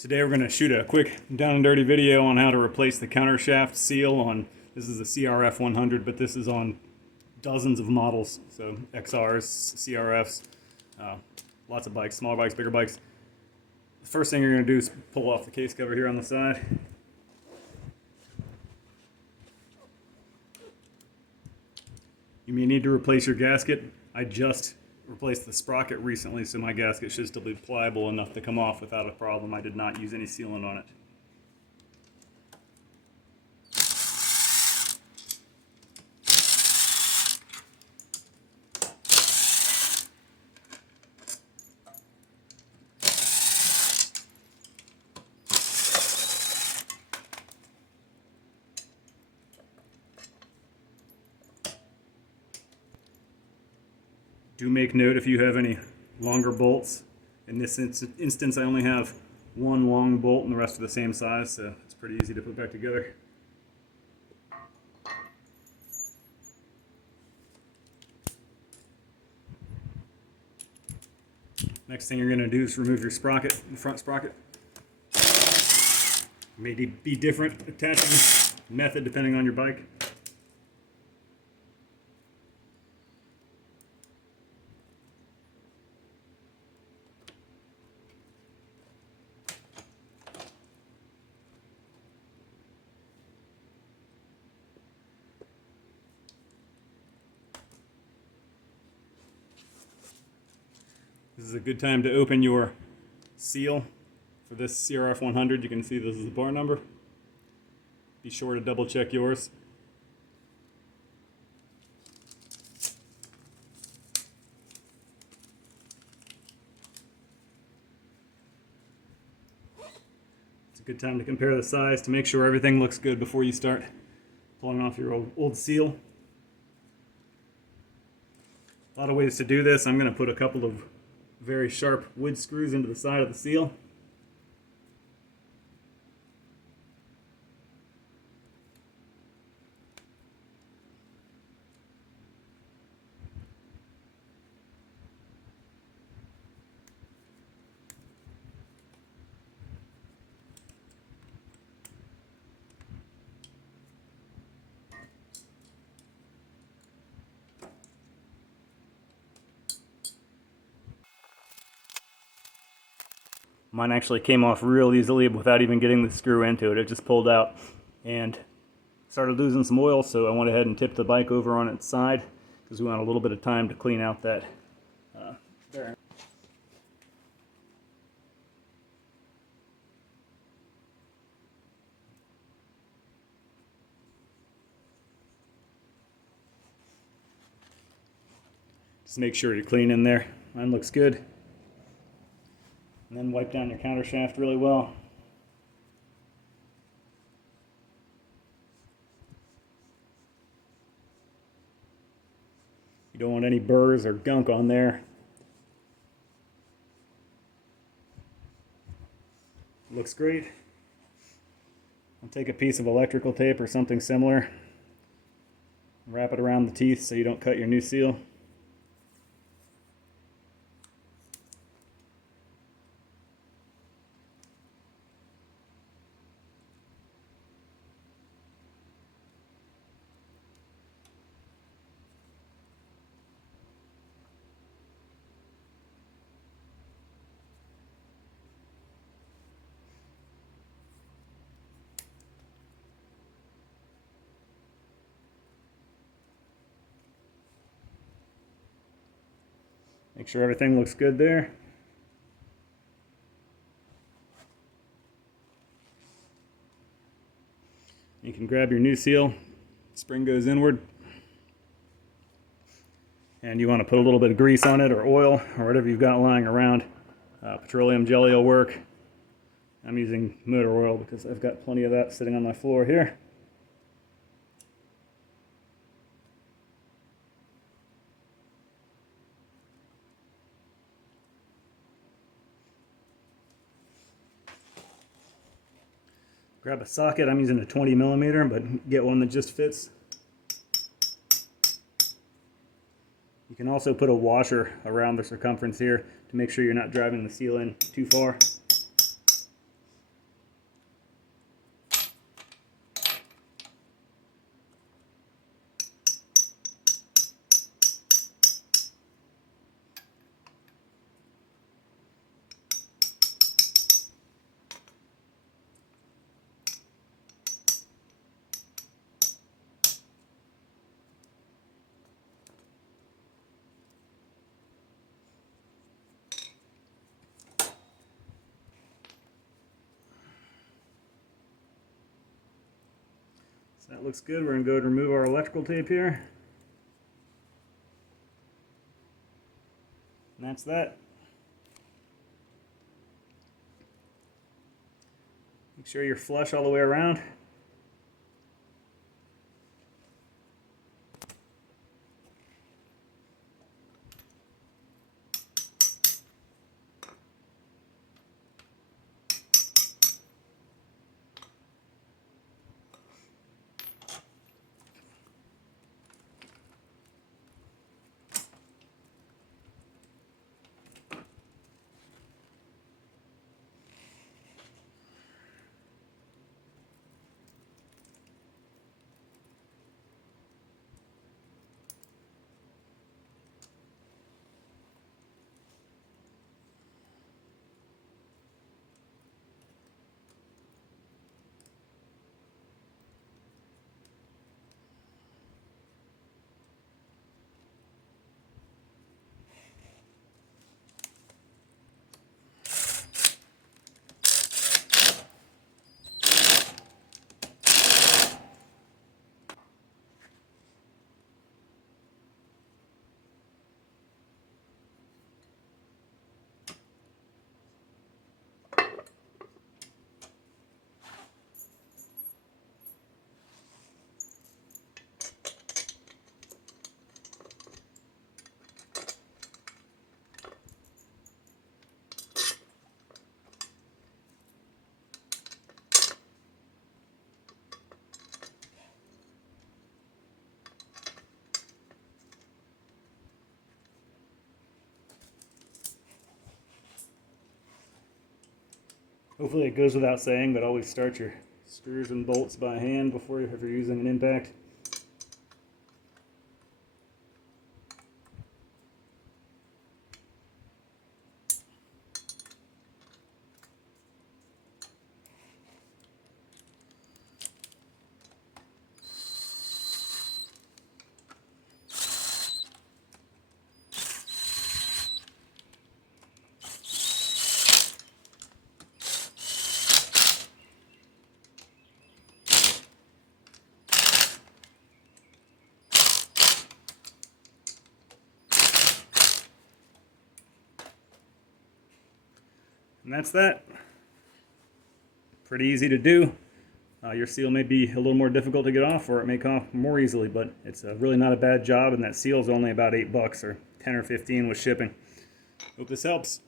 Today we're going to shoot a quick down and dirty video on how to replace the countershaft seal on, this is a CRF 100, but this is on dozens of models, so XRs, CRFs, lots of bikes, smaller bikes, bigger bikes. The first thing you're going to do is pull off the case cover here on the side. You may need to replace your gasket. I just replaced the sprocket recently, so my gasket should still be pliable enough to come off without a problem. I did not use any sealant on it. Do make note if you have any longer bolts. In this instance, I only have one long bolt and the rest are the same size, so it's pretty easy to put back together. Next thing you're going to do is remove your sprocket, the front sprocket. It may be different attaching method depending on your bike. This is a good time to open your seal for this CRF 100. You can see this is the part number. Be sure to double check yours. It's a good time to compare the size to make sure everything looks good before you start pulling off your old seal. A lot of ways to do this. I'm going to put a couple of very sharp wood screws into the side of the seal. Mine actually came off real easily without even getting the screw into it. It just pulled out and started losing some oil, so I went ahead and tipped the bike over on its side because we want a little bit of time to clean out that bearing. Just make sure you're clean in there. Mine looks good. And then wipe down your countershaft really well. You don't want any burrs or gunk on there. Looks great. I'll take a piece of electrical tape or something similar, wrap it around the teeth so you don't cut your new seal. Make sure everything looks good there. You can grab your new seal, spring goes inward, and you want to put a little bit of grease on it or oil or whatever you've got lying around. Petroleum jelly will work. I'm using motor oil because I've got plenty of that sitting on my floor here. Grab a socket. I'm using a 20 millimeter, but get one that just fits. You can also put a washer around the circumference here to make sure you're not driving the seal in too far. That looks good. We're going to go ahead and remove our electrical tape here. And that's that. Make sure you're flush all the way around. Hopefully it goes without saying, but always start your screws and bolts by hand before if you're using an impact. And that's that. Pretty easy to do. Your seal may be a little more difficult to get off, or it may come off more easily, but it's really not a bad job, and that seal is only about $8 or 10 or 15 with shipping. Hope this helps.